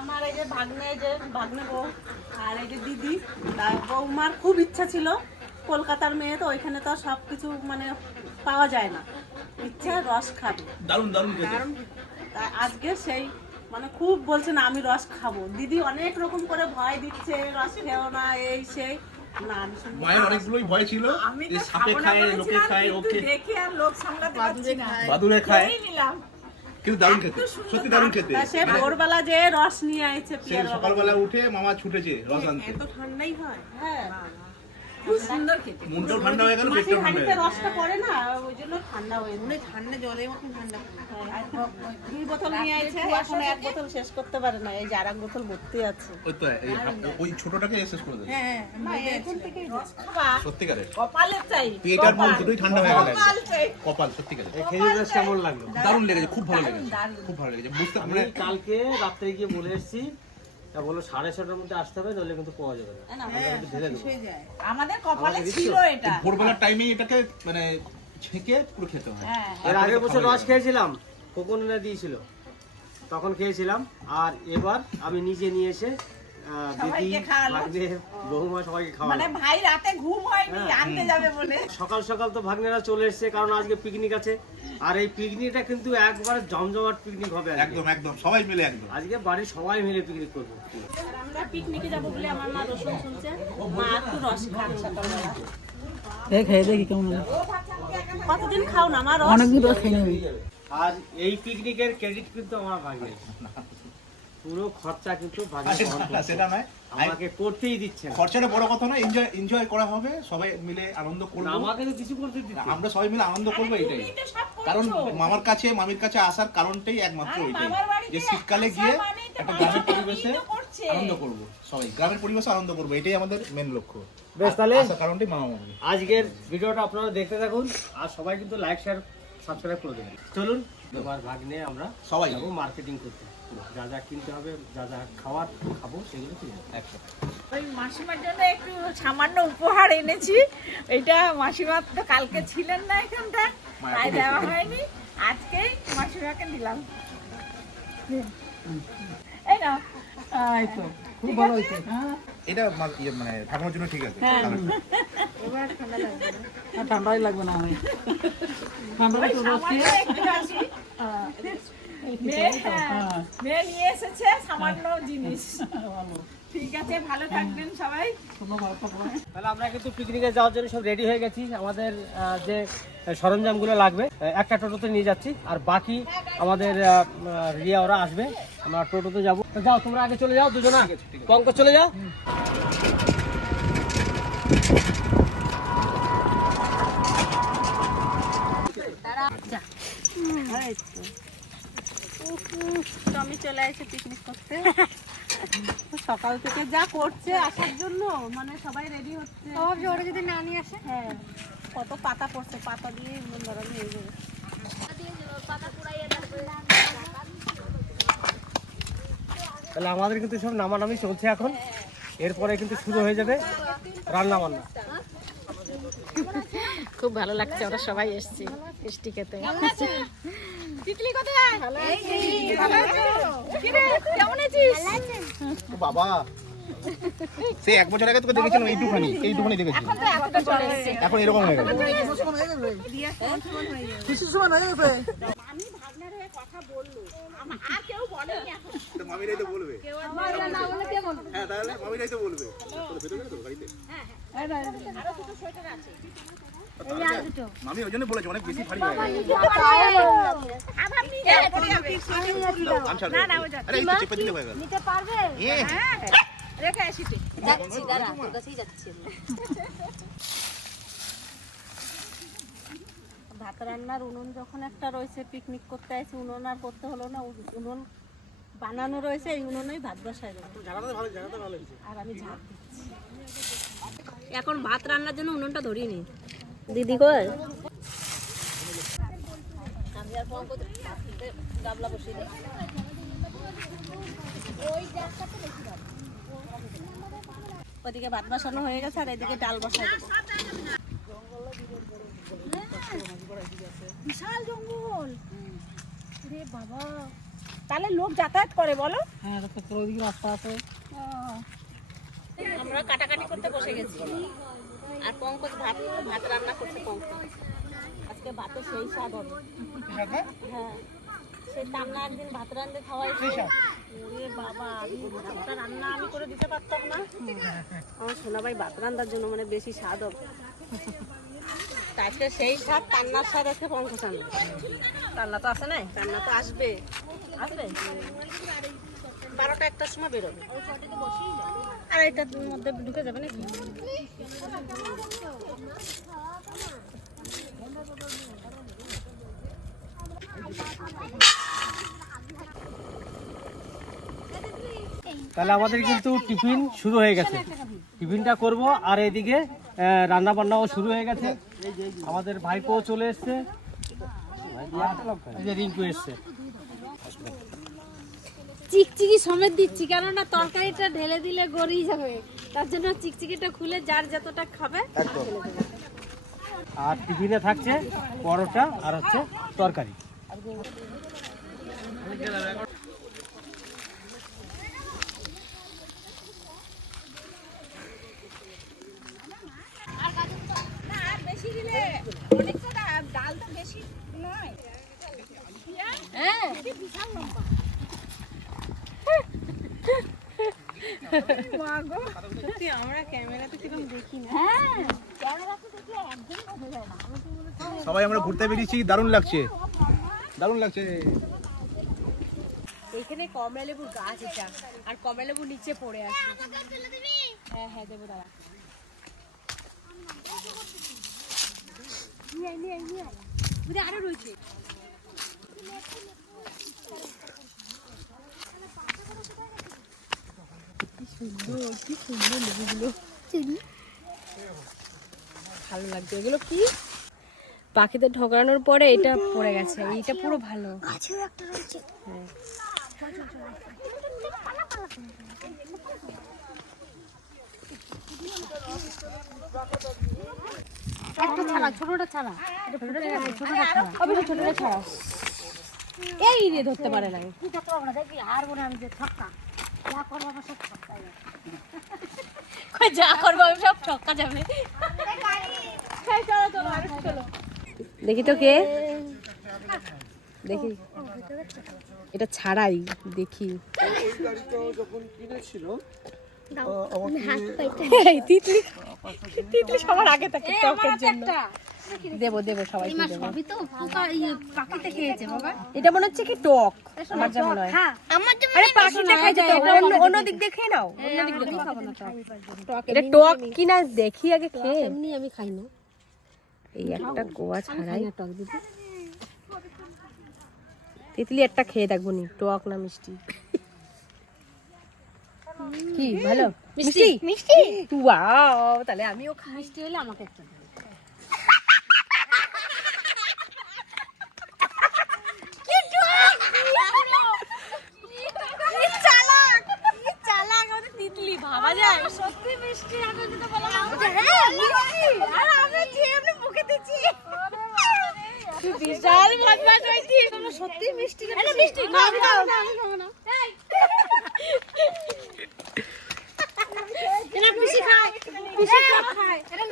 আমার এই যে ভাগ্নে বউ আর এই যে দিদি বৌমার খুব ইচ্ছা ছিল, কলকাতার মেয়ে তো ওইখানে তো সব কিছু মানে পাওয়া যায় না, ইচ্ছা রস খাবে। দারুণ দারুণ তাই আজকে সেই মানে খুব বলছে না আমি রস খাবো। দিদি অনেক রকম করে ভয় দিচ্ছে, রস খেও না এই সেই। না মায়ের অনেকগুলোই ভয় ছিল যে সাপে খায়, লোকে খায়, ওকে দেখে আর লোক সামলাতে পারছি না, বাদুড়ে খায়, নিলাম। কিন্তু দারুণ খেতে, সত্যি দারুণ খেতে। সে ভোরবেলা যে রস নিয়ে আইছে, সেই সকালবেলা উঠে মামা ছুটেছে রস আনতে। এত ঠান্ডাই হয়, হ্যাঁ খুব সুন্দর খেতে। মনটাও ঠান্ডা হয়ে গেল, মাটির পেটটাও ঠান্ডা হাঁড়িতে হয়ে গেল। রসটা পড়ে না, ওই জন্য ঠান্ডা হয়ে যায়। ঠান্ডা জলের মতন ঠান্ডা। 2 বোতল নিয়ে আইছে, এখন 1 বোতল শেষ করতে পারে না, এই যে আর 1 বোতল ভর্তি আছে। ওই তো ওই ছোটটাকে শেষ করে দেবে। হ্যাঁ, মা এখন থেকে রস খাবা, সত্যিকারের কপালে চাই, পেট আর মন দুটোই ঠান্ডা হয়ে গেল। কপাল চাই। কপাল সত্যিকারের খেজুর রস কেমন লাগলো? দারুণ লেগেছে, খুব ভালো লেগেছে, খুব ভালো লেগেছে। বুঝতে আমি কালকে রাত্রে গিয়ে বলে এসেছি, তা বললো 6:30টার মধ্যে আসতে হবে, নইলে কিন্তু পাওয়া যাবে না। ঢেলে দেবো। আমাদের কপালে ছিল এটা। ভোরবেলার টাইমেই এটাকে মানে ছেঁকে পুরো খেতে হয়। হ্যাঁ, এর আগের বছর রস খেয়েছিলাম, কোকো এনে দিয়েছিল, তখন খেয়েছিলাম। আর এবার আমি নিজে নিয়ে এসে দিদি, সবাইকে খাওয়ালো। ভাগ্নে, বৌমা সবাইকে মানে খাওয়ালাম। ভাই রাতে ঘুম হয়নি, আনতে যাবে বলে। সকাল সকাল তো ভাগ্নেরা চলে এসেছে, কারণ আজকে পিকনিক আছে। আর এই পিকনিকটা কিন্তু একবার জমজমাট পিকনিক হবে আজকে। একদম একদম সবাই মিলে একদম। আজকে বাড়ির সবাই মিলে পিকনিক করবো। আর আমরা পিকনিকে যাবো বলে আমার মা রসুন শুনছে, মা একটু রস খান সকালবেলা। খেয়ে দেখি কেমন লাগে। কতদিন খাও না মা রস? অনেকদিন ধরে খেয়ে নেবি। আর এই পিকনিকের ক্রেডিট কিন্তু আমার ভাগ্নে, পুরো খরচা কিন্তু ভাগ্নে বহন করছে। সেটা নয়, আমাকে করতেই দিচ্ছে না। খরচাটা বড় কথা না, এনজয় করা হবে, সবাই মিলে আনন্দ করবো। আমাকে তো কিছু করতে দিচ্ছে না। আমরা সবাই মিলে আনন্দ করবো, এটাই। তুমি তো সব করছো। কারণ মামার কাছে মামির কাছে আসার কারণটাই একমাত্র আরে এটাই, মামার বাড়িতে যে শীতকালে আসা গিয়ে মানেই তো একটা মামা গ্রামের আনন্দ পরিবেশে করছে। আনন্দ করবো, সবাই গ্রামের পরিবেশে আনন্দ করবো, এটাই আমাদের মেন লক্ষ্য। বেশ, তাহলে আসার কারণটাই মামা মামি। আজকের ভিডিওটা আপনারা দেখতে থাকুন, আর সবাই কিন্তু লাইক শেয়ার সাবস্ক্রাইব করে দেবেন। চলুন এবার ভাগ্নে আমরা সবাই যাবো মার্কেটিং করতে, যা যা কিনতে হবে, যা যা খাবো সেগুলো কিনে নেবো। একসাথে ওই মাসিমার জন্য একটু সামান্য উপহার এনেছি। এটা মাসিমা তো কালকে ছিলেন না এখানটা, তাই দেওয়া হয়নি, আজকেই মাসিমাকে দিলাম। এই না, এই তো খুব ভালো হয়েছে। এটা মানে ঠাকুমার জন্য ঠিক আছে। এবার ঠান্ডা লাগবে না। আর ঠান্ডাই লাগবে না অনেক। ঠান্ডাটা ওই তো সামান্য একটু আসি। মেয়ে নিয়ে এসেছে সামান্য জিনিস। ঠিক আছে, ভালো থাকবেন সবাই। তাহলে আমরা কিন্তু পিকনিকে যাওয়ার জন্য সব রেডি হয়ে গেছি। আমাদের যে সরঞ্জামগুলো লাগবে একটা টোটোতে নিয়ে যাচ্ছি, আর বাকি আমাদের রিয়া ওরা আসবে, আমরা টোটোতে যাবো। তো যাও, তোমরা আগে চলে যাও, দুজনা পঙ্কজ চলে যাও। আমি চলে আসে পিকনিক করতে। সকাল থেকে যা করছে আসার জন্য, মানে সবাই রেডি হচ্ছে। ওরা যদি না নিয়ে আসে, হ্যাঁ, কত পাতা পড়ছে, পাতা দিয়ে মন ধরানো হয়ে যাবে। তাহলে আমাদের কিন্তু সব নামানামি চলছে এখন, এরপরে কিন্তু শুরু হয়ে যাবে রান্না বান্না। খুব ভালো লাগছে, ওরা সবাই এসছে মিষ্টি খেতে। টিকলি কোথায়? কেমন আছিস? বাবা সেই 1 বছর আগে তোকে দেখেছিলাম এইটুখানি দেখেছি, এখন এরকম হয়ে গেছে। খুশির সময় হয়ে গেছে। আমি ভাবনার হয়ে কথা বললো, আর কেউ বলেনি এখন। মামিরাই তো বলবে। হ্যাঁ, তাহলে মামিরাই তো বলবে। আরো দুটো সোয়েটার আছে। মামি ওই জন্য বলেছে অনেক বেশি ভারী হয়ে গেছে। আবার নিয়ে যাবে, পড়ে যাবে। আরে এই তো চেপে দিলে হয়ে গেল। নিতে পারবে? এ, রেখে আসি তুই। যাচ্ছি, দাঁড়া, তোর কাছেই যাচ্ছি। ভাত রান্নার উনুন যখন একটা রয়েছে, পিকনিক করতে আসি, উনুন আর করতে হলো না, উনুন বানানো রয়েছে, এই উনুনেই ভাত বসাই দেবো। আর আমি ঝাঁপ দিচ্ছি। এখন ভাত রান্নার জন্য উনুনটা ধরিনি। দিদি কই? আমি আর পঙ্কজ গামলা বসিয়ে দিই। ওদিকে ভাত বসানো হয়ে গেছে, আর এদিকে ডাল বসাই দেবো। বিশাল জঙ্গল রে বাবা, তাহলে লোক যাতায়াত করে বলো। হ্যাঁ তো ওইদিকে রাস্তা আছে। আমরা কাটাকাটি করতে বসে গেছি আর পঙ্কজ ভাত ভাত রান্না করছে। পঙ্কজ আজকে ভাতে সেই স্বাদ হবে। হ্যাঁ সেই টান্না একদিন ভাত রান্না খাওয়াইছি। ওরে বাবা, আমি ভাতটা রান্না আমি করে দিতে পারতাম না। আমার সোনা ভাই ভাত রান্নার জন্য মানে বেশি স্বাদ হবে। আজকে সেই স্বাদ টান্নার স্বাদ আছে পঙ্কজ আনবে। রান্না তো আসে নাই, রান্না তো আসবে 12টা 1টার সময় বেরোবে। আর এটার মধ্যে ঢুকে যাবে নাকি? তাহলে আমাদের কিন্তু টিফিন শুরু হয়ে গেছে, টিফিনটা করব। আর এদিকে রান্না বান্নাও শুরু হয়ে গেছে। আমাদের ভাইপো চলে এসছে, এই যে রিঙ্কু এসছে। চিকচিকি সমেত দিচ্ছি, কেননা তরকারিটা ঢেলে দিলে গড়িয়ে যাবে, তার জন্য চিকচিকিটা খুলে যার যতটা খাবে আর টিফিনে থাকছে পরোটা আর হচ্ছে তরকারি। ডাল তো বেশি নয়। আমরা ক্যামেরাতে কিরকম দেখি না। সবাই আমরা ঘুরতে বেরিয়েছি, দারুণ লাগছে, দারুণ লাগছে। এখানে কমলা লেবুর গাছ এটা, আর কমলা লেবু নিচে পড়ে আছে। হ্যাঁ হ্যাঁ দেবো, দাঁড়া। আরো রয়েছে। কি সুন্দর লেবুগুলো, ভালো লাগছে। এগুলো কি পাখিদের ঠকানোর পরে এটা পড়ে গেছে, এইটা পুরো ভালো। একটা ছাড়া, ছোটটা ছাড়া, ছোটটা ছাড়া। এই রে ধরতে পারে না, যা করবো আমি সব ঠকা যাবে। দেখি তো কে, দেখি এটা ছাড়াই দেখি। তিতলি সবার আগে থাকে টকের জন্য। দেবো দেবো, সবাই পাখিতে খেয়েছে বাবা। এটা মনে হচ্ছে কি টক, আমার যা মনে হয়। আরে পাখিটা খাইছে তো, অন্য দিক দিয়ে খেয়ে নাও। অন্য দিক দিয়ে খাবো না টক। এটা টক কি না দেখি আগে খেয়ে। এমনি আমি খাই না, এই একটা কোয়া ছাড়াই টক দিবি। তিতলি একটা খেয়ে দেখবো নি, টক না মিষ্টি। কি ভালো মিষ্টি? মিষ্টি, ওয়াও, তাহলে আমিও খাই। মিষ্টি হলে আমাকে একটা দিবি। ভাবা যায় সত্যি মিষ্টি, আমি যেটা বললাম হ্যাঁ মিষ্টি, আর আমি যেমনি মুখে দিচ্ছি বিশাল বদমাশ হইছি। তোমরা সত্যি মিষ্টি না? এটা মিষ্টি না, আমি খাবো না, আমি খাবো না। এটা পিসি খায়, পিসি খায়। এটা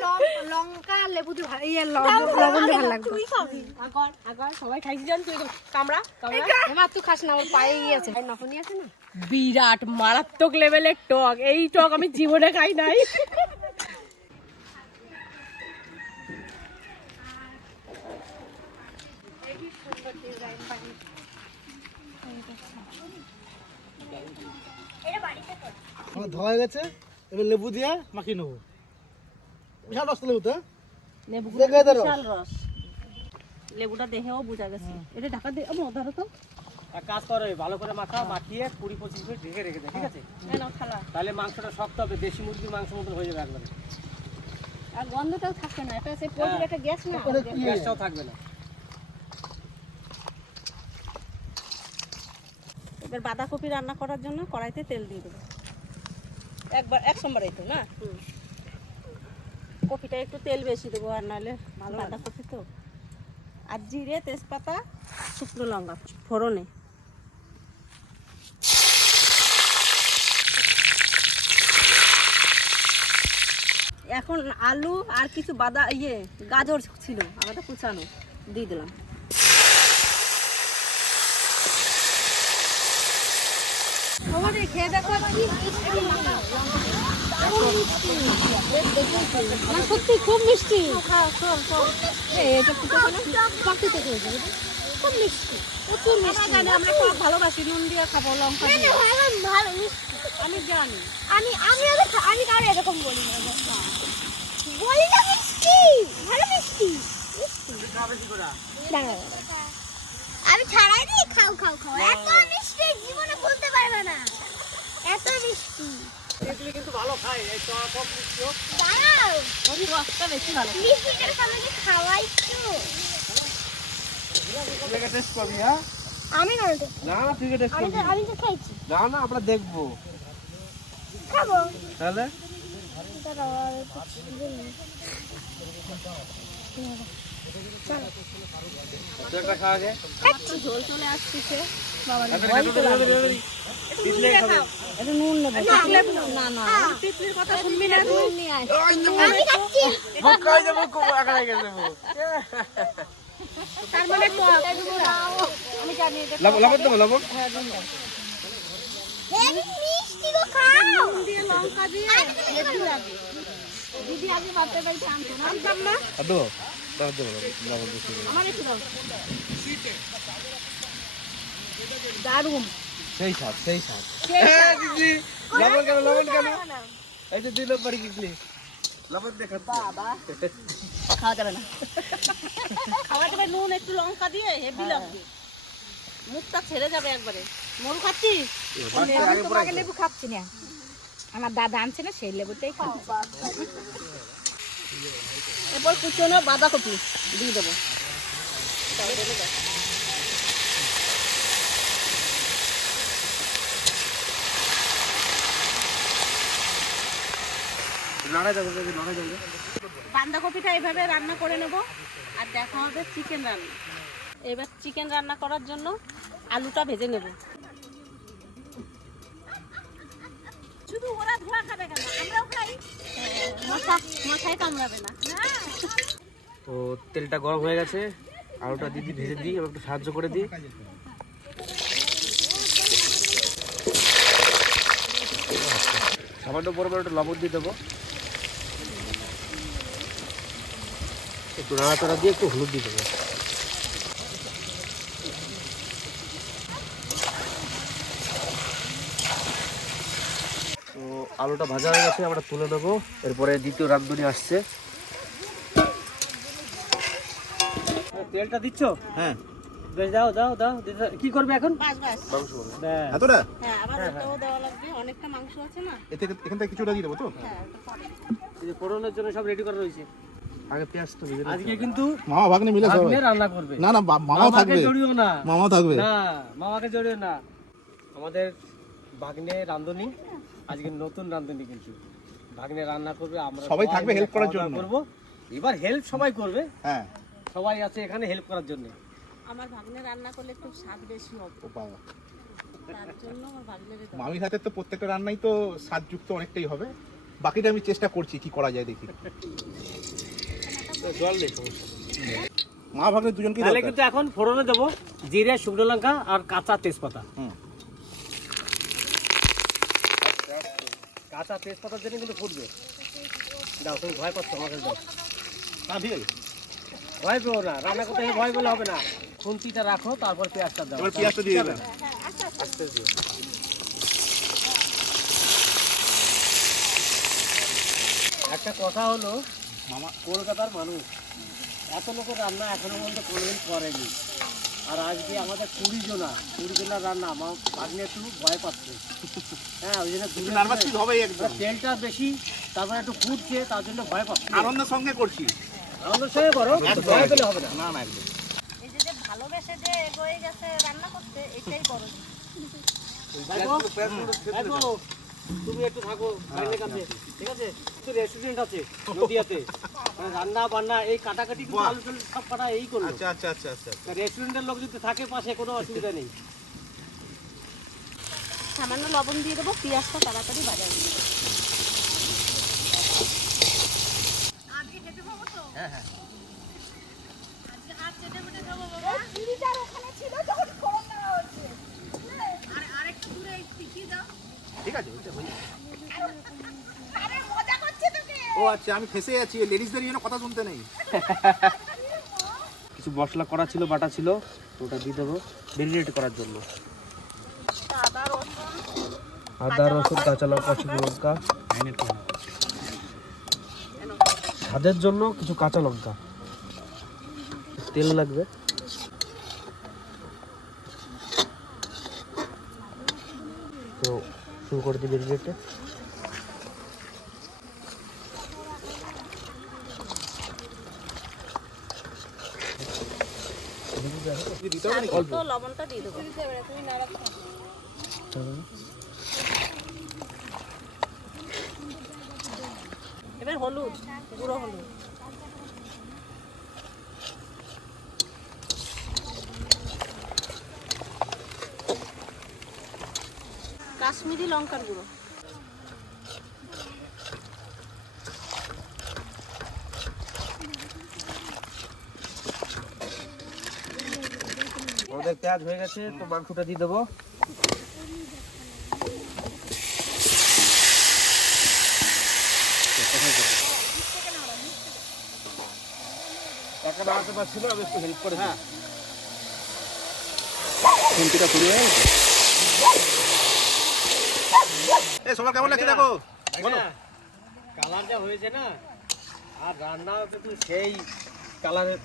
লঙ্কা লেবু দিয়ে ভালো, এই লবণ দিয়ে ভালো লাগবে। তুই খাবি আগর আগর, সবাই খাইছি জান। তুই কামড়া কামড়া, এমা তুই খাস না, ওর পায়ে আছে, নখনি আছে না। বিরাট মারাত্মক লেভেলের টক, এই টক আমি জীবনে খাই নাই। আমার ধোয়া হয়ে গেছে, এবার লেবু দিয়ে মাখিয়ে নেবো। বিশাল রস লেবু তো, লেবুটা বিশাল রস, লেবুটা দেখেও বোঝা গেছে। এটা ঢাকা দিয়ে ধরো তো। এক কাজ করো, ভালো করে মাখাও, মাখিয়ে 20-25 মিনিট ঢেকে রেখে দে, ঠিক আছে? তাহলে মাংসটা শক্ত হবে, দেশি মুরগির মাংস মতো হয়ে যাবে একবারে। আর গন্ধটাও থাকবে না, এটা সেই পোলট্রির একটা গ্যাস না, গ্যাসটাও থাকবে না। এবার বাঁধাকপি রান্না করার জন্য কড়াইতে তেল দিয়ে দেবো। এক সোমবারই তো না, কপিটা একটু তেল বেশি দেবো, আর নাহলে ভালো বাঁধাকপি তো। আর জিরে, তেজপাতা, শুকনো লঙ্কা ফোড়নে, এখন আলু আর কিছু গাজর ছিল আমাদের কুচানো দিয়ে দিলাম। আমাদের খেয়ে দেখো সত্যি খুব মিষ্টি। খুব মিষ্টি, প্রচুর মিষ্টি। আমরা খুব ভালোবাসি, নুন দিয়ে খাবো, লঙ্কা দিয়ে। ভালো মিষ্টি, আমি জানি। আমি কারো এরকম বলি না, বলি না মিষ্টি, ভালো মিষ্টি। আমি ছাড়াই দিই, খাও খাও খাও। এত মিষ্টি জীবনে বলতে পারবে না, এত মিষ্টি। এগুলি কিন্তু ভালো খায়, এই টক টক মিষ্টিও। দাঁড়াও, ওই রসটা বেশি ভালো। মিষ্টিটার সামনে খাওয়াই তো। এটা টেস্ট করবি? হ্যাঁ আমি না, না তুই টেস্ট করবি? আমি তো খাইছি। না না আমরা দেখবো। খাবো তাহলে তুই একটা খা আগে। ঝোল চলে আসছে বাবা। পিছলে খাবে। এটা নুন নেব। না না, পিছলির কথা শুনবি না, নুন নিয়ে আয়। আমি খাচ্ছি। মুখ খাই যাবো, খুব আগাড়ে গেছে মুখ। তার মানে তো আমি জানি এটা লবণ দেবো, লবণ। মিষ্টি গো, খাও। নুন দিয়ে লঙ্কা দিয়ে বেশি লাগে। দিদি আগে বাপের বাড়িতে আনতো না, আনতাম না। দেবো দেবো লবণ বেশি। আমার একটু দাও। দারুণ সেই স্বাদ, সেই স্বাদ। দিদি লবণ কেন, লবণ কেন? এই যে দিল বাড়ি গেছিলি, লবণ দেখা বাবা খাওয়া যাবে না। খাওয়া যাবে নুন একটু লঙ্কা দিয়ে, হেভি লাগবে, মুখটা ছেড়ে যাবে একবারে। মরু খাচ্ছিস? তোমাকে লেবু খাচ্ছি না, আমার দাদা আনছে না, সেই লেবুটাই খাও। এরপর কুচনো বাঁধাকপি দিয়ে দেবো। বাঁধাকপিটা এভাবে রান্না করে নেব। আর দেখা হবে চিকেন রান্না। এবার চিকেন রান্না করার জন্য আলুটা ভেজে নেব। শুধু ওরা ধোয়া খাবে কেন, আমরাও খাই। মশাই কামড়াবে না। তো তেলটা গরম হয়ে গেছে, আলুটা দিদি ভেজে দিই, একটু সাহায্য করে দিই। সামান্য বড় বড় একটু লবণ দিয়ে দেবো, একটু নাড়াচাড়া দিয়ে একটু হলুদ দিয়ে দেবো। তো আলুটা ভাজা হয়ে গেছে, আমরা তুলে নেবো। এরপরে দ্বিতীয় রাঁধুনি আসছে। তেলটা দিচ্ছ? হ্যাঁ বেশ, দাও দাও দাও। কি করবে এখন? বাস বাস। ব্যাস। এতটা? হ্যাঁ, আবার ওটাও দেওয়া লাগবে, অনেকটা মাংস আছে না। এখান থেকে কিছুটা দিয়ে দেবো তো? হ্যাঁ, ওটা পরে। এই যে ফোড়নের জন্য সব রেডি করা রয়েছে। আগে পেঁয়াজটা ভেজে নিতে আজকে হবে। কিন্তু মামা ভাগ্নে মিলে সবাই ভাগ্নে রান্না করবে। না না মামাও মামাকে থাকবে, জড়িও না। মামাও থাকবে। না, মামাকে জড়িও না। আমাদের ভাগ্নে রাঁধুনি, আজকে নতুন রাঁধুনি কিন্তু। ভাগ্নে রান্না করবে, আমরা সবাই থাকবে help করার জন্য। করব। এবার হেল্প সবাই করবে, হ্যাঁ সবাই আছে এখানে হেল্প করার জন্য। আমার ভাগ্নে রান্না করলে একটু স্বাদ বেশি হবে, ও বাবা। তার জন্য আমার ভাগ্নের মামির হাতে তো প্রত্যেকটা রান্নাই তো স্বাদযুক্ত অনেকটাই হবে। বাকিটা আমি চেষ্টা করছি কি করা যায় দেখি। জল নেই। মা ভাগ্নে দুজনকে তাহলে কিন্তু এখন ফোড়নে দেবো জিরে, শুকনো লঙ্কা আর কাঁচা তেজপাতা। কাঁচা তেজপাতার জন্য কিন্তু ফুটবে। দাও, তুমি ভয় পাচ্ছ আমাকে, দাও। না ঠিক আছে, ভয় পেও না, রান্না করতে ভয় পেলে হবে না। খুন্তিটা রাখো, তারপর পেঁয়াজটা দাও। এবার পেঁয়াজটা দিয়ে দেবেন। আস্তে দিও। একটা কথা হলো, মামা কলকাতার মানুষ, এত লোকের রান্না এখনো পর্যন্ত কোনোদিন করেনি। আর আজকে আমাদের 20 জনের রান্না, আমার ভাগ্নে একটু ভয় পাচ্ছে। হ্যাঁ, ওই জন্য নার্ভাস ফিল হবে একদম। তেলটা বেশি, তারপরে একটু ফুটছে, তার জন্য ভয় পাচ্ছে। আনন্দের সঙ্গে করছি। আমাদের সঙ্গে করো, ভয় পেলে হবে না। না না একদম। এই যে ভালোবেসে যে এগোয়ে গেছে রান্না করতে, এটাই বড়। দেখো, তুমি একটু থাকো ভাগ্নের কাছে, ঠিক আছে? একটু রেস্টুরেন্ট আছে নদিয়াতে, মানে রান্না বান্না এই কাটাকাটি কিন্তু আলু টালু সব কাটা এই করলো। আচ্ছা আচ্ছা আচ্ছা আচ্ছা। রেস্টুরেন্টের লোক যদি থাকে পাশে, কোনো অসুবিধা নেই। সামান্য লবণ দিয়ে দেবো, পেঁয়াজটা তাড়াতাড়ি ভাজা হয়ে যাবে। ঠিক আছে ও আচ্ছা আমি ফেসে যাচ্ছি লেডিসদের জন্য কথা শুনতে নেই। কিছু মশলা করা ছিল, বাটা ছিল, তো ওটা দিয়ে দেবো মেরিনেট করার জন্য। আদা রসুন কাঁচা লঙ্কা শুকনো লঙ্কা, স্বাদের জন্য কিছু কাঁচা লঙ্কা, তেল লাগবে। তো শুরু করে দিই মেরিনেটে। তো লবণটা দিয়ে দেবো। এবার হলুদ, গুঁড়ো হলুদ, কাশ্মীরি লঙ্কার গুঁড়ো, আমাদের পেঁয়াজ হয়ে গেছে, তো মাংসটা দিয়ে দেবো। টাকা দাঁড়াতে পারছিল, আমি একটু হেল্প করে। হ্যাঁ, খুন্তিটা শুরু হয়ে গেছে। সবার কেমন লাগছে দেখো বলো। কালার যা হয়েছে না, আর রান্নাও কিন্তু সেই কালারের।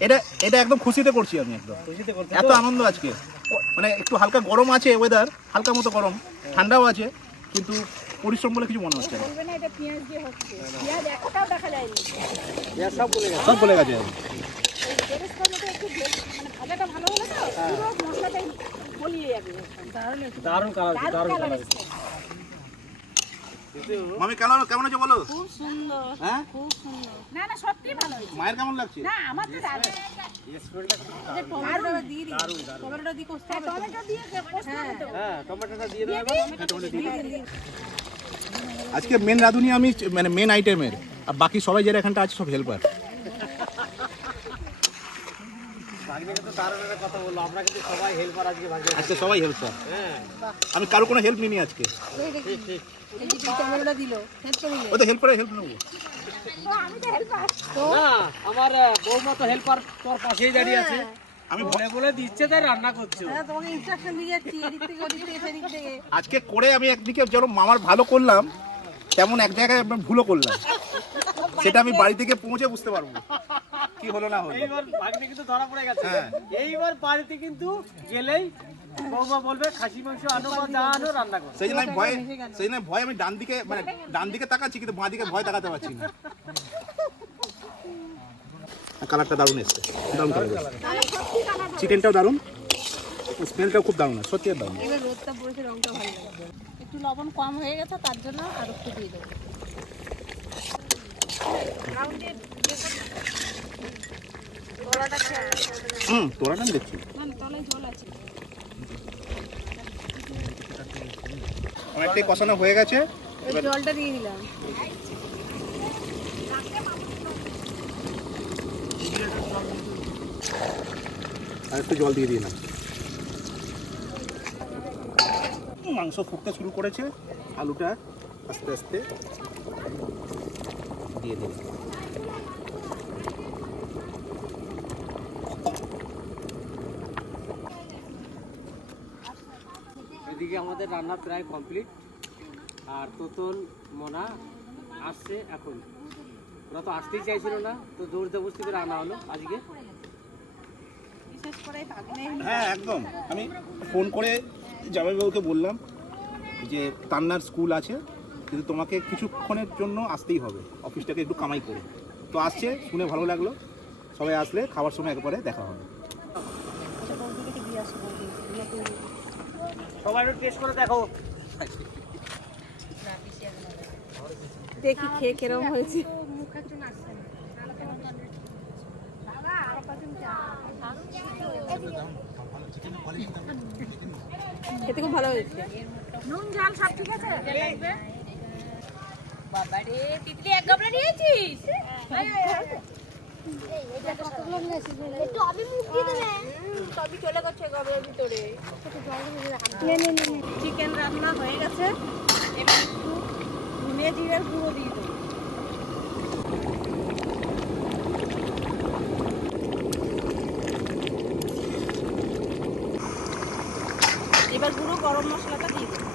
এটা একদম খুশিতে করছি আমি, একদম খুশিতে করতে এত আনন্দ আজকে। মানে একটু হালকা গরম আছে ওয়েদার, হালকা মতো গরম, ঠান্ডাও আছে, কিন্তু পরিশ্রম বলে কিছু মনে হচ্ছে না। বলবে না এটা পেঁয়াজ দিয়ে হচ্ছে, পেঁয়াজ একটাও দেখা যায়নি। সব বলে গেছে। সব বলে গেছে। বেরেস্তার মতো একটু মানে ভাজাটা ভালো হলে তো পুরো মশলাটাই গলিয়ে যাবে। দারুণ কালার, দারুণ কালার। মামি কেমন আছে বলো। খুব সুন্দর, হ্যাঁ খুব সুন্দর। না না সত্যি ভালো হয়েছে। মায়ের কেমন লাগছে? না আমার তো দারুণ। টমেটোটা দিয়ে দিই, টমেটোটা দিয়ে কষতে হবে। টমেটো দিয়ে কষতে হবে তো। হ্যাঁ, টমেটোটা দিয়ে দেবো। আজকে মেন রাঁধুনি আমি, মানে মেন আইটেমের, আর বাকি সবাই যারা এখানটা আছে সব হেল্পার। ভাগ্নে কিন্তু দারুণ একটা কথা বললো, আমরা কিন্তু সবাই হেল্পার আজকে ভাগ্নে। আজকে সবাই হেল্পার, হ্যাঁ, আমি কারো কোনো হেল্প নিইনি আজকে। ঠিক ঠিক। এই যে টমেটোটা দিল, হেল্প করে দিলে। ও তো হেল্প করে হেল্প নেবো। না, আমার বৌমা তো হেল্পার তোর পাশেই দাঁড়িয়ে আছে, আমি বলে বলে দিচ্ছে তাই রান্না করছো। হ্যাঁ, তোমাকে ইনস্ট্রাকশন দিয়ে যাচ্ছি, এদিক থেকে ওদিক থেকে সেদিক থেকে। আজকে করে আমি একদিকে যেরকম মামার ভালো করলাম, তেমন এক জায়গায় আমি ভুলও করলাম। সেটা আমি বাড়ি থেকে পৌঁছে বুঝতে পারবো কি হলো না হলো। এইবার ভাগ্নে কিন্তু ধরা পড়ে গেছে। হ্যাঁ। এইবার বাড়িতে কিন্তু গেলেই বৌমা বলবে খাসি মাংস আনো বা যা আনো রান্না করো। সেই জন্য ভয় আমি ডান দিকে তাকাচ্ছি, কিন্তু বাঁ দিকে ভয় তাকাতে পারছি না। কালারটা দারুণ এসছে, দারুণ কালার। চিকেনটাও দারুণ, স্মেলটাও খুব দারুণ, সত্যি দারুণ। এবার রোদটা পড়েছে, রংটা ভালো লাগে। একটু লবণ কম হয়ে গেছে, তার জন্য আর একটু দিয়ে দেবো। তোরাটা আমি দেখছি অনেকটাই কষানো হয়ে গেছে। এই জলটা দিয়ে দিলাম। আর একটু জল দিয়ে দিলাম। মাংস ফুটতে শুরু করেছে, আলুটা আস্তে আস্তে দিয়ে দিলাম। এদিকে আমাদের রান্না প্রায় কমপ্লিট, আর তোতন মনা আসছে এখন। ওরা তো আসতেই চাইছিল না, তো জোর জবরদস্তি করে আনা হলো আজকে। বিশেষ করে ভাগ্নে হ্যাঁ একদম, আমি ফোন করে জামাইবাবুকে বললাম যে তান্নার স্কুল আছে, কিন্তু তোমাকে কিছুক্ষণের জন্য আসতেই হবে, অফিসটাকে একটু কামাই করে। তো আসছে, শুনে ভালো লাগলো। সবাই আসলে খাবার সময় একবারে দেখা হবে। সবাই একটু টেস্ট করে দেখো। দেখি খেয়ে কিরকম হয়েছে। খেতে খুব ভালো হয়েছে। নুন ঝাল সব ঠিক আছে? বাবা রে, তিতলি এক গামলা নিয়েছিস? চিকেন রান্না হয়ে গেছে, এবার একটু ধনে জিরের গুঁড়ো দিয়ে দেবো। এবার গুঁড়ো গরম মশলাটা দিয়ে দেবো।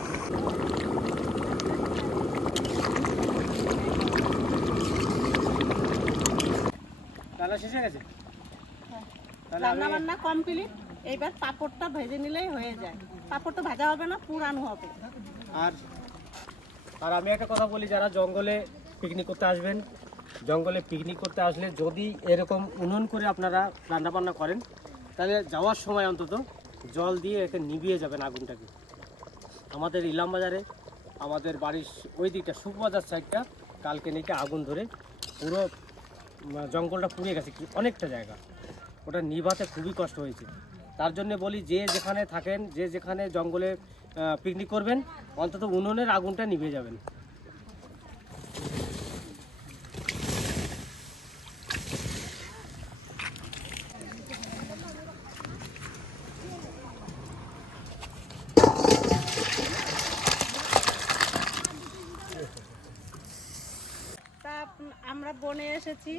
রান্না শেষ হয়ে গেছে? তাহলে রান্না বান্না কমপ্লিট। এইবার পাঁপড়টা ভেজে নিলেই হয়ে যায়। পাঁপড় তো ভাজা হবে না, পুরানো হবে। আর আর আমি একটা কথা বলি, যারা জঙ্গলে পিকনিক করতে আসবেন, জঙ্গলে পিকনিক করতে আসলে যদি এরকম উনুন করে আপনারা রান্না বান্না করেন, তাহলে যাওয়ার সময় অন্তত জল দিয়ে একে নিভিয়ে যাবেন আগুনটাকে। আমাদের ইলাম বাজারে, আমাদের বাড়ির ওই দিকটা সুখবাজার সাইডটা কালকে নাকি আগুন ধরে পুরো জঙ্গলটা পুড়িয়ে গেছে, অনেকটা জায়গা। ওটা নিভাতে খুবই কষ্ট হয়েছে। তার জন্য বলি, যে যেখানে থাকেন, যে যেখানে জঙ্গলে পিকনিক করবেন, অন্তত উনুনের আগুনটা নিভে যাবেন। তা আমরা বনে এসেছি,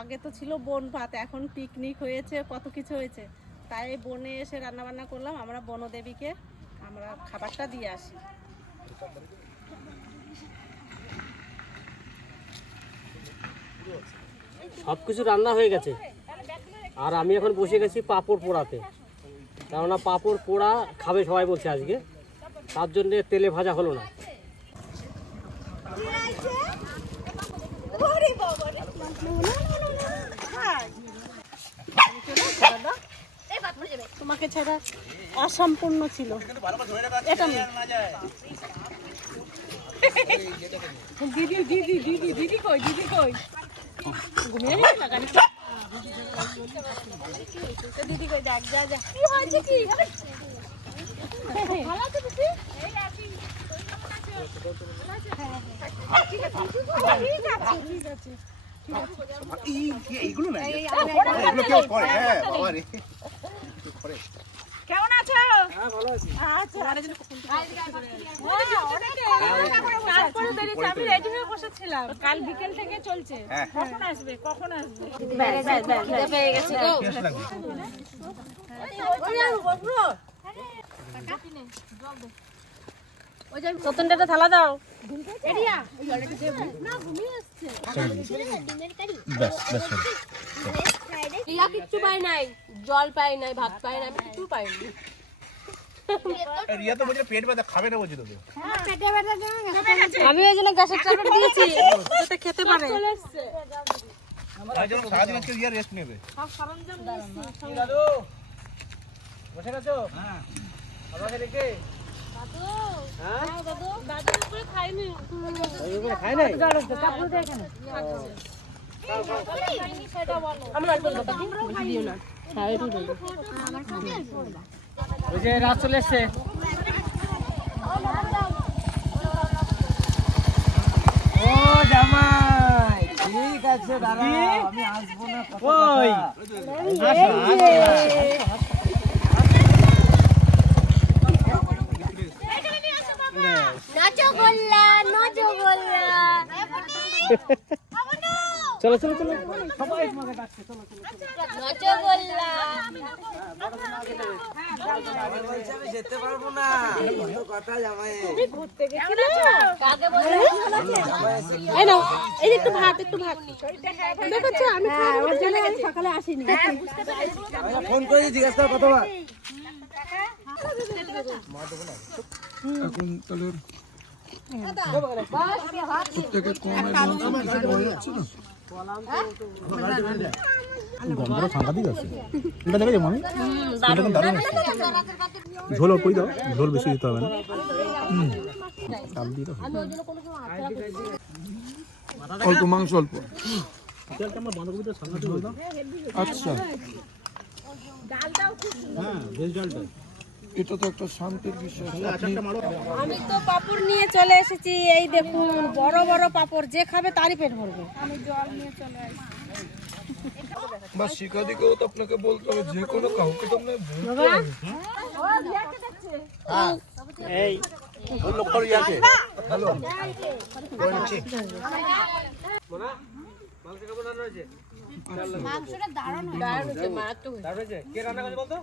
আগে তো ছিল বন ভাত, এখন পিকনিক হয়েছে, কত কিছু হয়েছে। তাই বনে এসে রান্না বান্না করলাম। আমরা বনদেবীকে আমরা খাবারটা দিয়ে আসি। সব কিছু রান্না হয়ে গেছে, আর আমি এখন বসে গেছি পাঁপড় পোড়াতে। কেননা পাঁপড় পোড়া খাবে সবাই বলছে আজকে, তার জন্য তেলে ভাজা হলো না। তোমাকে ছাড়া অসম্পূর্ণ ছিল এটা। দিদি দিদি দিদি দিদি কই, দিদি কই? ঘুমিয়ে গেছে না গাড়ি? দিদি কই? দেখ, যা যা। কি হয়েছে কি? ভালো আছো দিদি? এই আছি। ঠিক আছে ঠিক আছে। এইগুলো না, এগুলো কেউ করে? হ্যাঁ বাবা রে, করে। কেমন আছো? হ্যাঁ, ভালো আছি। আচ্ছা, তারপরে বেরিয়েছি, আমি রেডি হয়ে বসেছিলাম। কাল বিকেল থেকে চলছে। কখন আসবে, কখন আসবে? টেস্ট লাগবে। সতনটা থালা দাও। রিয়া কিচ্ছু পায় নাই, জল পাই নাই, ভাত পাই নাই, আমি কিছু পাইনি। রিয়া তো বলছে পেট ব্যথা, খাবে না বলছিল তো। আমি ওই জন্য গ্যাসের ট্যাবলেট দিয়েছি যাতে খেতে পারে। সারাদিন আজকে রিয়া রেস্ট নেবে। দাদু বসে গেছো? হ্যাঁ, আমাকে রেখে খায় নাই। ওই যে রাত চলে এসছে। ও জামাই, ঠিক আছে দাঁড়াও, আমি আসবো না। ওই চলো চলো চলো, সবাই তোমাকে ডাকছে, চলো চলো আমি যেতে পারবো না, কথা জামাই। এই নাও, এই যে একটু ভাত, একটু ভাত দেখছো, আমি ওর জন্য সকালে আসিনি। ফোন করে জিজ্ঞাসা করো কতবার। এখন তাহলে প্রত্যেকে কম যাচ্ছে না। গন্ধটা সাংঘাতিক আছে। এটা দেখে যাবো আমি, এটা কিন্তু দারুণ আছে। ঝোল অল্পই দাও, ঝোল বেশি দিতে হবে না। চাল দিয়ে দাও, অল্প মাংস অল্প। আচ্ছা, হ্যাঁ ভেজ ডালটা, এটা তো একটা শান্তির বিষয়। আমি তো পাপড় নিয়ে চলে এসেছি, এই দেখুন বড় বড় পাপড়, যে খাবে তারই পেট ভরবে। আমি জল নিয়ে চলে আসি। বা শিকারিকেও তো আপনাকে বলতে হবে, যে কোনো কাউকে তো আপনাকে বলতে হবে। এই ওই লোকটা আছে মোনা মাংস কেমন রান্না হয়েছে? মাংসটা দারুণ হয়েছে, মারাত্মক হয়েছে। দারুণ হয়েছে। কে রান্না করেছে বলতো?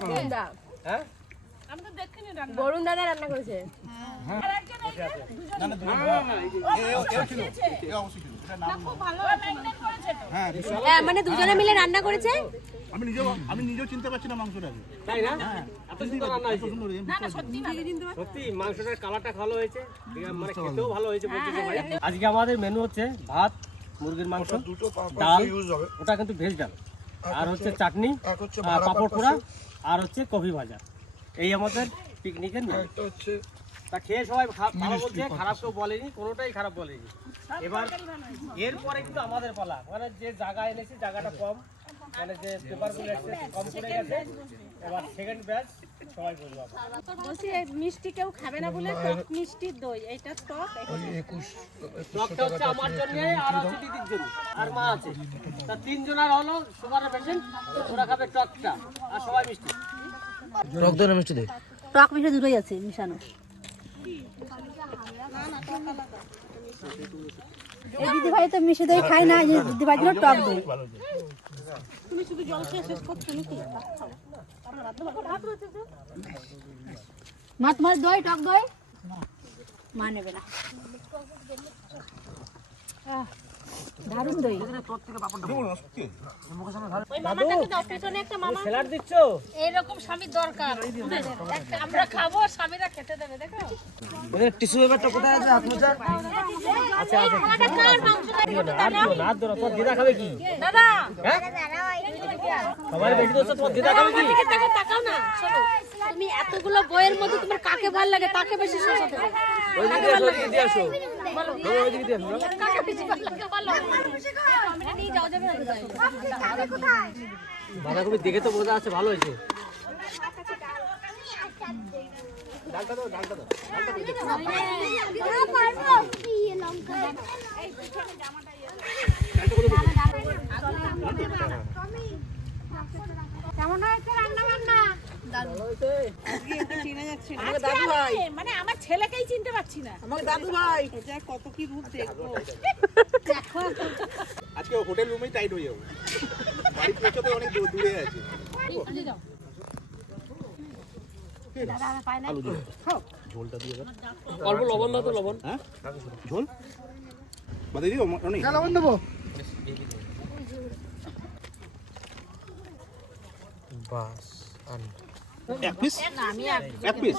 বরুণদা। হ্যাঁ বরুণ দাদা রান্না করেছে। হ্যাঁ, মানে দুজনে মিলে রান্না করেছে। আমি নিজেও চিনতে পারছি না মাংসটাকে। তাই না? এত সুন্দর রান্না হয়েছে। সত্যি মাংসটার কালারটা ভালো হয়েছে, ঠিক আছে, মানে খেতেও ভালো হয়েছে বলছি সবাই। আজকে আমাদের মেনু হচ্ছে ভাত, মুরগির মাংস, ডাল, ওটা কিন্তু ভেজ ডাল, আর হচ্ছে চাটনি, পাঁপড় পোড়া, আর হচ্ছে কফি ভাজা। এই আমাদের পিকনিকের মেনু। তা খেয়ে সবাই ভালো বলছে, খারাপ কেউ বলেনি, কোনোটাই খারাপ বলেনি। এবার এরপরে কিন্তু আমাদের পালা, মানে যে জায়গা এনেছি জায়গাটা কম, মানে যে পেপারগুলো এসছে কম করে গেছে। এবার সেকেন্ড ব্যাচ সবাই বলবো বলছি এই মিষ্টি কেউ খাবে না বলে টক মিষ্টির দই, এইটা টক, টকটা হচ্ছে আমার জন্য আর হচ্ছে দিদির জন্য আর মা আছে। তা তিনজনের হলো সুগারের পেশেন্ট, ওরা খাবে টকটা আর সবাই মিষ্টি। টক দই না মিষ্টি দই? টক মিষ্টি দুটোই আছে মিশানো। এই দিদি ভাই তো মিষ্টি দই খায় না, এই দিদি ভাই জন্য টক দই। তুমি শুধু জল খেয়ে শেষ করছো নাকি? মা তোমার দই, টক দই মা নেবে না। দারুণ দই। ওই মামাটাকে দাও, পেছনে একটা মামা। স্যালাড দিচ্ছ? এইরকম স্বামীর দরকার। একটা আমরা খাবো, স্বামীরা খেতে দেবে, দেখো। ওদের টিস্যু পেপারটা কোথায় আছে? হাত মোছা। আচ্ছা আচ্ছা, দিও না, আর দিও না, আর দিও না। তোর দিদা খাবে কি? দাদা হ্যাঁ, সবার বেশি দোষ তোর দিদা খাবে কি? তাকাও না, শোনো, তুমি এতগুলো বইয়ের মধ্যে তোমার কাকে ভালো লাগে, তাকে বেশি শেষ হতে হবে। ওইদিকে দিয়ে আসো। ওইদিকে দিয়ে আসো। কাকে বেশি ভালো লাগে বলো। আমরা নিয়ে যাওয়া যাবে না কোথায়? বাঁধাকপি দেখে তো বোঝা যাচ্ছে ভালো হয়েছে। কেমন হয়েছে রান্না বান্না? মানে আমার ছেলেকেই চিনতে পারছি না। আজকে হোটেল রুমেই টাইট হয়ে যাবো, বাড়ি থেকে তো অনেক দূরে আছে। আলু দিয়ে ঝোলটা দিয়ে দাও। অল্প লবণ দাও তো, লবণ। হ্যাঁ ঝোল বাদে দিও অনেক। লবণ দেবো? বাস এক পিস, এক পিস,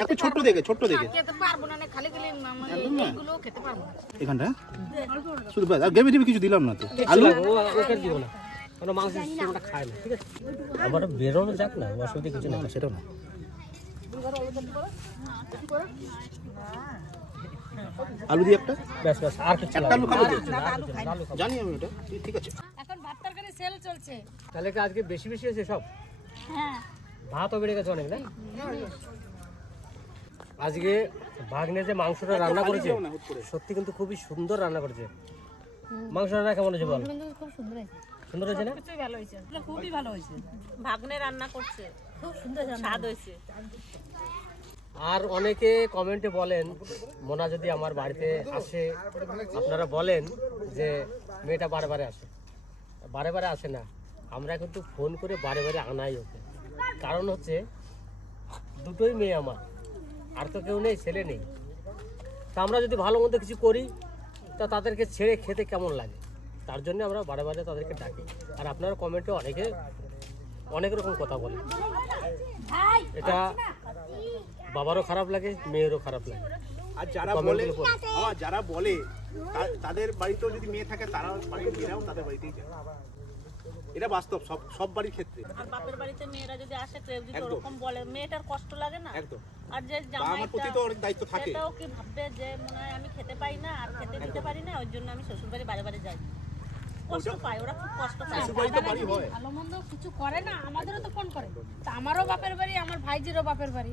এক পিস ছোট্ট দেখে, ছোট্ট দেখে। খেতে পারবো না, খালি খালি এইগুলো খেতে পারবো না। এখানটা শুধু ব্যাস, আর গ্রেভি টেভি কিছু দিলাম না তো। আলু ওকে দিব না, কারণ মাংসের সিস্টেমটা খায় না, ঠিক আছে। আবার বেরোনো যাক না, অসুবিধা কিছু না। সেটাও না। আলু দিয়ে একটা, ব্যাস ব্যাস, আর কিছু একটা আলু খাবো তো? জানি আমি ওটা, ঠিক আছে। এখন ভাত তরকারি সেল চলছে। তাহলে কি আজকে বেশি বেশি হয়েছে সব? হ্যাঁ, ভাতও বেড়ে গেছে অনেক, না? আজকে ভাগ্নে যে মাংসটা রান্না করেছে সত্যি কিন্তু খুবই সুন্দর রান্না করেছে। মাংস রান্না কেমন হয়েছে বল? কিন্তু খুব সুন্দর হয়েছে। সুন্দর হয়েছে না? খুবই ভালো হয়েছে, ভাগ্নে রান্না করছে, খুব সুন্দর রান্না। স্বাদ হয়েছে। আর অনেকে কমেন্টে বলেন, মোনা যদি আমার বাড়িতে আসে আপনারা বলেন যে মেয়েটা বারে বারে আসে। বারে বারে আসে না, আমরা কিন্তু ফোন করে বারে বারে আনাই ওকে। কারণ হচ্ছে দুটোই মেয়ে আমার, আর তো কেউ নেই, ছেলে নেই। তা আমরা যদি ভালো মন্দ কিছু করি তা তাদেরকে ছেড়ে খেতে কেমন লাগে, তার জন্য আমরা বারে বারে তাদেরকে ডাকি। আর আপনারা কমেন্টে অনেকে অনেক রকম কথা বলেন, এটা বাবারও খারাপ লাগে, মেয়েরও খারাপ লাগে। আর যারা বলে, আমার যারা বলে তাদের বাড়িতেও যদি মেয়ে থাকে, তারা বাড়ির মেয়েরাও তাদের বাড়িতেই যায়। এটা বাস্তব, সব বাড়ির ক্ষেত্রে। আর বাপের বাড়িতে মেয়েরা যদি আসে, কেউ যদি ওরকম বলে, মেয়েটার কষ্ট লাগে না? একদম। আর যে আমার প্রতি তো অনেক দায়িত্ব থাকে। সেটাও কি ভাববে যে মনে হয় আমি খেতে পাই না আর খেতে দিতে পারি না, ওই জন্য আমি শ্বশুর বাড়ি বারে বারে যাই। কষ্ট পায়, ওরা খুব কষ্ট পায়। বাড়িতে বাড়ি হয়। ভালো মন্দ কিছু করে না, আমাদেরও তো ফোন করে। তা আমারও বাপের বাড়ি, আমার ভাইজিরও বাপের বাড়ি,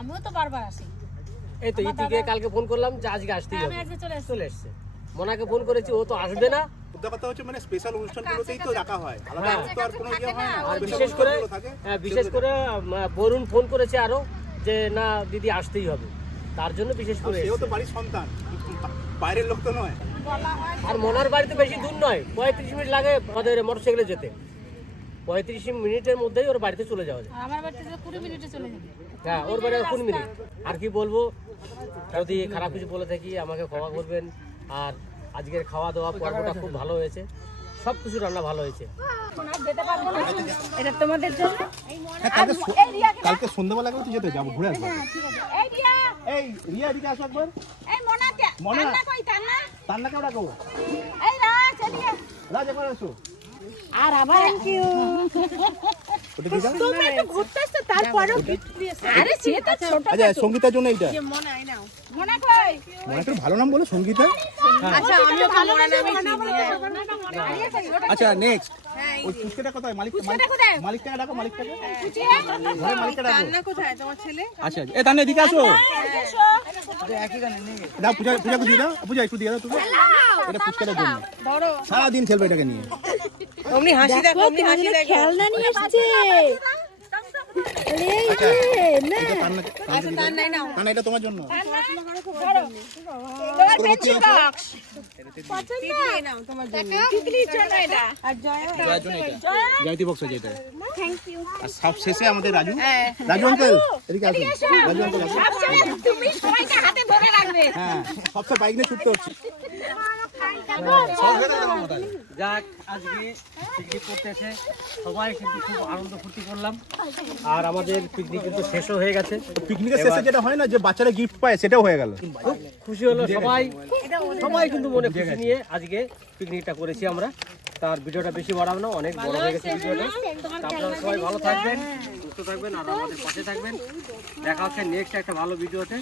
আমিও তো বারবার আসি। এই তো ইতিকে কালকে ফোন করলাম যে আজকে আসতেই হবে, আমি আজকে চলে আসছি। চলে এসছে। মোনাকে ফোন করেছি, ও তো আসবে না, মোদ্দা কথা হচ্ছে মানে স্পেশাল অনুষ্ঠানগুলোতেই তো রাখা হয়, আলাদা তো আর কোনো ইয়ে হয় না। আর Special বিশেষ করে অনুষ্ঠানগুলো থাকে, বিশেষ করে বরুণ ফোন করেছে আরো যে না দিদি আসতেই হবে, তার জন্য বিশেষ করে সেও তো এসেছে। বাড়ির সন্তান, বাইরের লোক তো নয়। আর মনার বাড়িতে বেশি দূর নয়, 35 মিনিট লাগে আমাদের মোটরসাইকেলে যেতে, 35 মিনিটের মধ্যেই ওর বাড়িতে চলে যাওয়া যায়। আমার বাড়িতে 20 মিনিটে চলে যাবে। হ্যাঁ, ওর বাড়ি 20 মিনিট। আর কি বলবো, যদি খারাপ কিছু বলে থাকি আমাকে ক্ষমা করবেন। আর আজকের খাওয়া দাওয়া পর্বটা খুব ভালো হয়েছে, সব কিছু রান্না ভালো হয়েছে। এটা তোমাদের জন্য। হ্যাঁ, কালকে সন্ধ্যাবেলা করে তো যেতে যাবো, ঘুরে আসবো। এই রিয়া এদিকে আসো একবার। মনা তান্নাকে ডাকো। রাজ একবার আসো। আর আবার থ্যাংক ইউ। ওটা দিয়ে দাও। তোমরা একটু ঘুরতে আসছো, তারপরেও গিফট দিয়েছে। আরে সে তো ছোট। আচ্ছা, সঙ্গীতার জন্য এইটা। মনে কই? মনে একটু ভালো নাম বলো, সঙ্গীতা। আচ্ছা আমিও ভালো নামে আচ্ছা, নেক্সট ওই ফুচকাটা কোথায়? মালিকটাকে ডাকো, মালিকটাকে। ঘরে মালিকটা ডাকো। রান্না কোথায় তোমার ছেলে? আচ্ছা, এ তান্না এদিকে আসো। দাও, পূজাকে দিয়ে দাও। পূজা একটু দিয়ে দাও তুমি। এটা ফুচকাটার জন্য। সারাদিন খেলবে এটাকে নিয়ে। অমনি হাসি দেখো, অমনি হাসি দেখো। খেলনা নিয়ে আসছে। আরে এই না। আচ্ছা, তান্না এটা তোমার জন্য। তোমার পেন্সিল বক্স। পছন্দ নাও তোমার জন্য। টিকলির জন্য এটা। আর জয়ের জন্য এটা। জয়তি বক্স আছে এটা। Thank you. আর সব শেষে আমাদের রাজু। রাজু আঙ্কেল এদিকে আসুন। রাজু আঙ্কেল আসুন। তুমি সবাইকে হাতে ধরে রাখবে। হ্যাঁ, সবসময় বাইক নিয়ে ছুটতে হচ্ছে। যাক, আজকে পিকনিক করতে এসে সবাই কিন্তু খুব আনন্দ ফুর্তি করলাম। আর আমাদের পিকনিক কিন্তু শেষও হয়ে গেছে। পিকনিকের শেষে যেটা হয় না, যে বাচ্চারা গিফট পায়, সেটাও হয়ে গেল। খুব খুশি হলো সবাই, সবাই কিন্তু মনে খুশি নিয়ে আজকে পিকনিকটা করেছি আমরা। তার ভিডিওটা বেশি বাড়াবো না, অনেক বড় হয়ে গেছে ভিডিওটা। আপনারা সবাই ভালো থাকবেন, সুস্থ থাকবেন আর আমাদের পাশে থাকবেন। দেখা হচ্ছে নেক্সট একটা ভালো ভিডিওতে।